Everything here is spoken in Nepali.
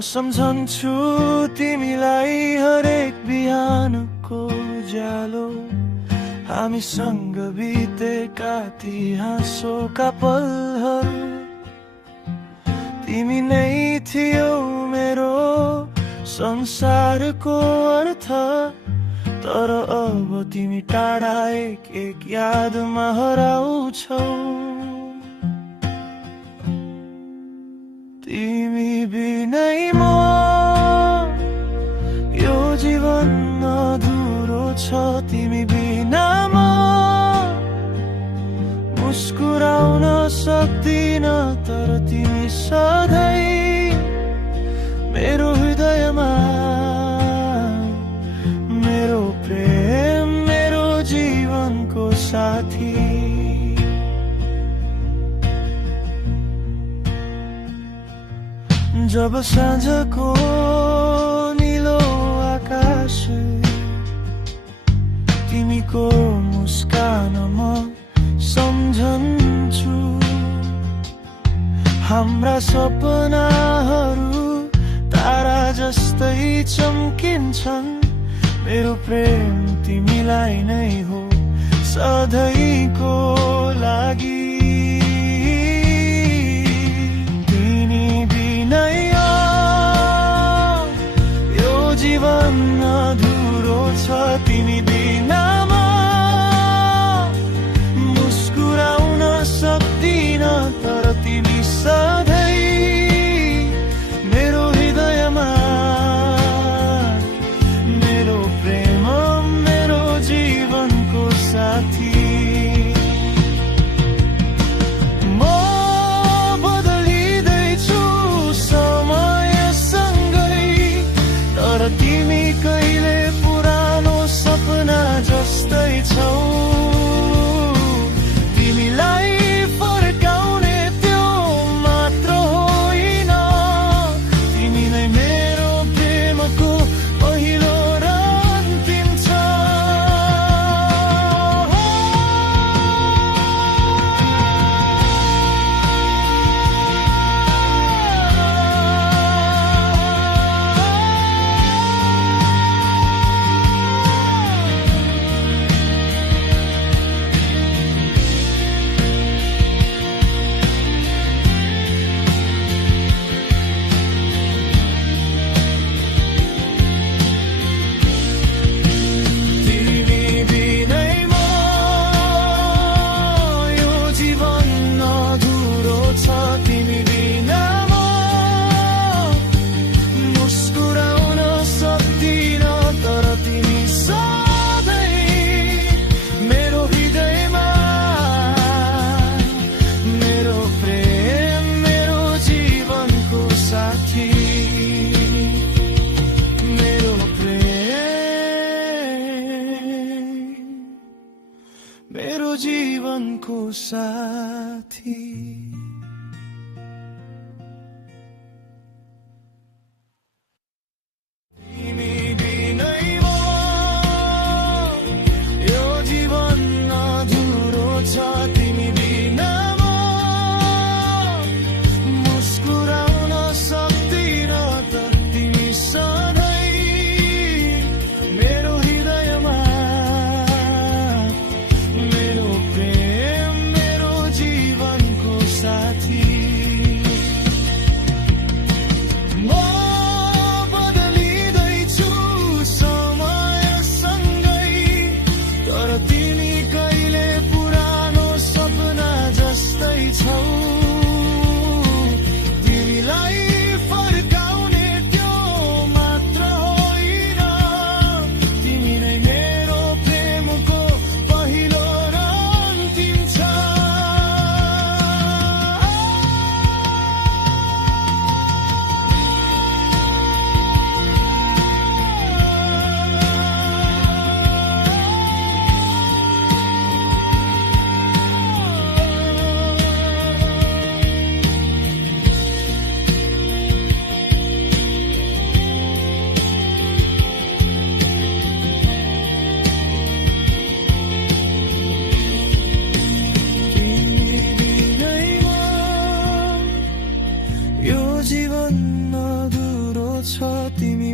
सम्झन्छु तिमीलाई हरेक बिहानको उज्यालो, हामीसँग बितेका ती हाँसोका पलहरू। तिमी नै थियौ मेरो संसारको अर्थ, तर अब तिमी टाढा एक एक यादमा हराउँछौ। तिमी बिनै म यो जीवन अधुरो छ, तिमी बिना म मुस्कुराउन सक्दिन, तर तिमी सधैँ मेरो हृदयमा, मेरो प्रेम, मेरो जीवनको साथी। जब साँझको नीलो आकाश तिमीको मुस्कान म सम्झन्छु, हाम्रा सपनाहरू तारा जस्तै चम्किन्छन्। मेरो प्रेम तिमीलाई नै हो सधैँको लागि। तिमी बिनै यो जीवन अधुरो छ, तिमी बिना म मुस्कुराउन सक्दिन, तर तिमी सधैँ मेरो हृदयमा, मेरो प्रेम, मेरो जीवनको साथी। म बदलिँदैछु समयसँगै, तर तिमी कहिले पुरानो सपना जस्तै छौ। तिमीलाई फर्काउने त्यो मात्र होइन, तिमी नै मेरो प्रेमको पहिलो र अन्तिम छ। तिमी बिनै म यो जीवन अधुरो छ, तिमी बिना म मुस्कुराउन सक्दिन, तर तिमी सधैँ मेरो हृदयमा, मेरो प्रेम, मेरो जीवनको साथी। मेरो प्रेम, मेरो जीवनको साथी। तिमी बिनै म यो जीवन अधुरो छ, तिमी बिना म मुस्कुराउन सक्दिन, तर तिमी सधैँ मेरो हृदयमा, मेरो प्रेम, मेरो जीवनको तिमी